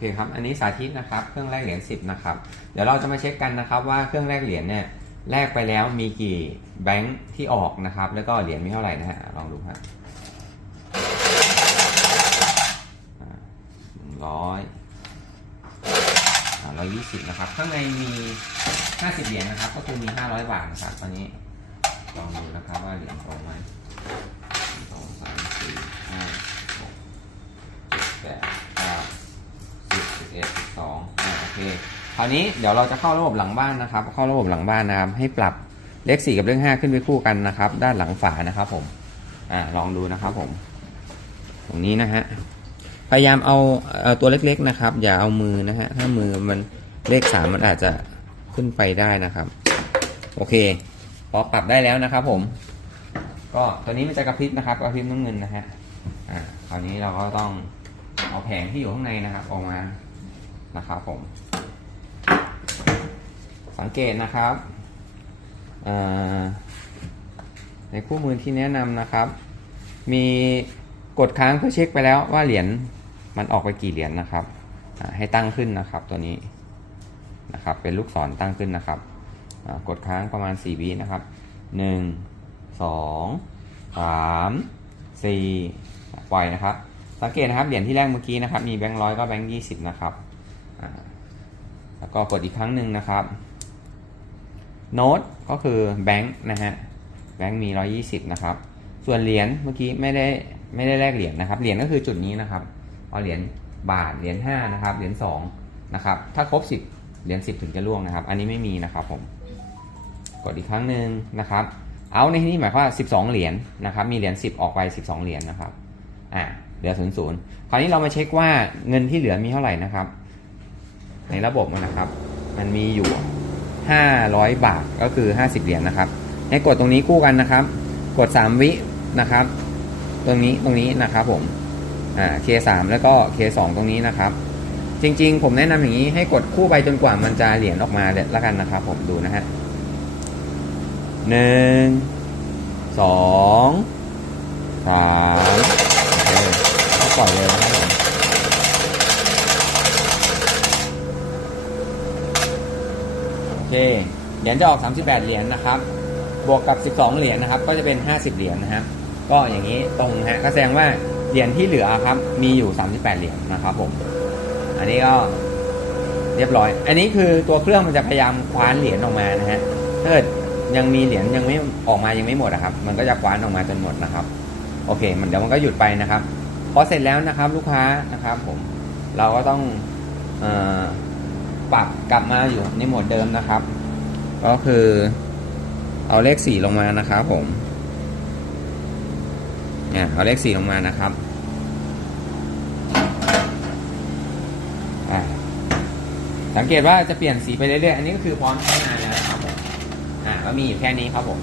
เคครับ อันนี้สาธิตนะครับ เครื่องแลกเหรียญ10 นะครับ เดี๋ยวเราจะมาเช็คกันนะครับว่าเครื่องแลกเหรียญเนี่ยแลกไปแล้วมีกี่แบงค์ที่ออกนะครับ แล้วก็เหรียญมีเท่าไหร่นะฮะ ลองดูฮะหนึ่งร้อยร้อยยี่สิบนะครับ ข้างในมีห้าสิบเหรียญนะครับ ก็คือมีห้าร้อยบาทนะครับตอนนี้ ลองดูนะครับว่าเหรียญตรงไหมหนึ่งสองสามสี่ห้าหกเจ็ดแปดเก้าสิบสิบเอ็ดสิบสองอ่าโอเคราวนี้เดี๋ยวเราจะเข้าระบบหลังบ้านนะครับ เข้าระบบหลังบ้านนะครับ ให้ปรับเลขสี่กับเลขห้าขึ้นไปคู่กันนะครับ ด้านหลังฝานะครับ ผม อ่าลองดูนะครับ ผม ตรงนี้นะฮะ พยายามเอาเอาตัวเล็กๆนะครับ อย่าเอามือนะฮะ ถ้ามือมันเลขสามมันอาจจะขึ้นไปได้นะครับ โอเค พอปรับได้แล้วนะครับ ผม ก็ตัวนี้มันจะกระพริบนะครับ กระพริบน้ำเงินนะฮะ อ่า คราวนี้เราก็ต้องเอาแผงที่อยู่ข้างในนะครับ ออกมานะครับผม สังเกตนะครับในคู่มือที่แนะนำนะครับ มีกดค้างเพื่อเช็คไปแล้วว่าเหรียญมันออกไปกี่เหรียญนะครับ ให้ตั้งขึ้นนะครับตัวนี้นะครับ เป็นลูกศรตั้งขึ้นนะครับ กดค้างประมาณ4วินะครับ1 2 3 4ปล่อยนะครับ สังเกตนะครับเหรียญที่แรกเมื่อกี้นะครับ มีแบงค์ร้อยก็แบงค์ยี่สิบนะครับแล้วก็กดอีกครั้งหนึ่งนะครับ โน้ตก็คือแบงค์นะฮะแบงค์มีร้อยี่สิบนะครับ ส่วนเหรียญเมื่อกี้ไม่ได้ไม่ได้แลกเหรียญนะครับ เหรียญก็คือจุดนี้นะครับ เอาเหรียญบาท เหรียญห้านะครับ เหรียญสองนะครับ ถ้าครบสิบเหรียญสิบถึงจะล่วงนะครับ อันนี้ไม่มีนะครับผม กดอีกครั้งหนึ่งนะครับ เอาในที่นี้หมายความว่า12 เหรียญนะครับ มีเหรียญ10 ออกไป 12 เหรียญนะครับ อ่าเหลือศูนย์ศูนย์คราวนี้เรามาเช็คว่าเงินที่เหลือมีเท่าไหร่นะครับ ในระบบมันนะครับ มันมีอยู่ 500 บาทก็คือ 50 เหรียญนะครับ ให้กดตรงนี้คู่กันนะครับ กด 3 วินะครับ ตรงนี้ตรงนี้นะครับผมอ่า K3 แล้วก็ K2 ตรงนี้นะครับ จริง ๆ ผมแนะนำอย่างนี้ให้กดคู่ไปจนกว่ามันจะเหรียญออกมาเด็ดแล้วกันนะครับ ผมดูนะฮะหนึ่งสองสามโอเคก็ปล่อยเลยนะครับผมโอ เคเหรียญจะออก 38 เหรียญนะครับ บวกกับ 12 เหรียญนะครับ ก็จะเป็น 50 เหรียญนะครับ ก็อย่างนี้ตรงฮะก็แสดงว่าเหรียญที่เหลือครับ มีอยู่ 38 เหรียญนะครับผม อันนี้ก็เรียบร้อย อันนี้คือตัวเครื่องมันจะพยายามคว้านเหรียญออกมานะฮะ ถ้าเกิดยังมีเหรียญยังไม่ออกมายังไม่หมดอะครับ มันก็จะคว้านออกมาจนหมดนะครับ โอเค มันเดี๋ยวมันก็หยุดไปนะครับ พอเสร็จแล้วนะครับลูกค้านะครับผม เราก็ต้องเออ ปรับกลับมาอยู่ในหมวดเดิมนะครับ ก็คือเอาเลขสี่ลงมานะครับผมเนี่ยเอาเลขสี่ลงมานะครับสังเกตว่าจะเปลี่ยนสีไปเรื่อยๆ อันนี้ก็คือพร้อมใช้งานแล้วนะครับผมอ่าก็มีอยู่แค่นี้ครับผม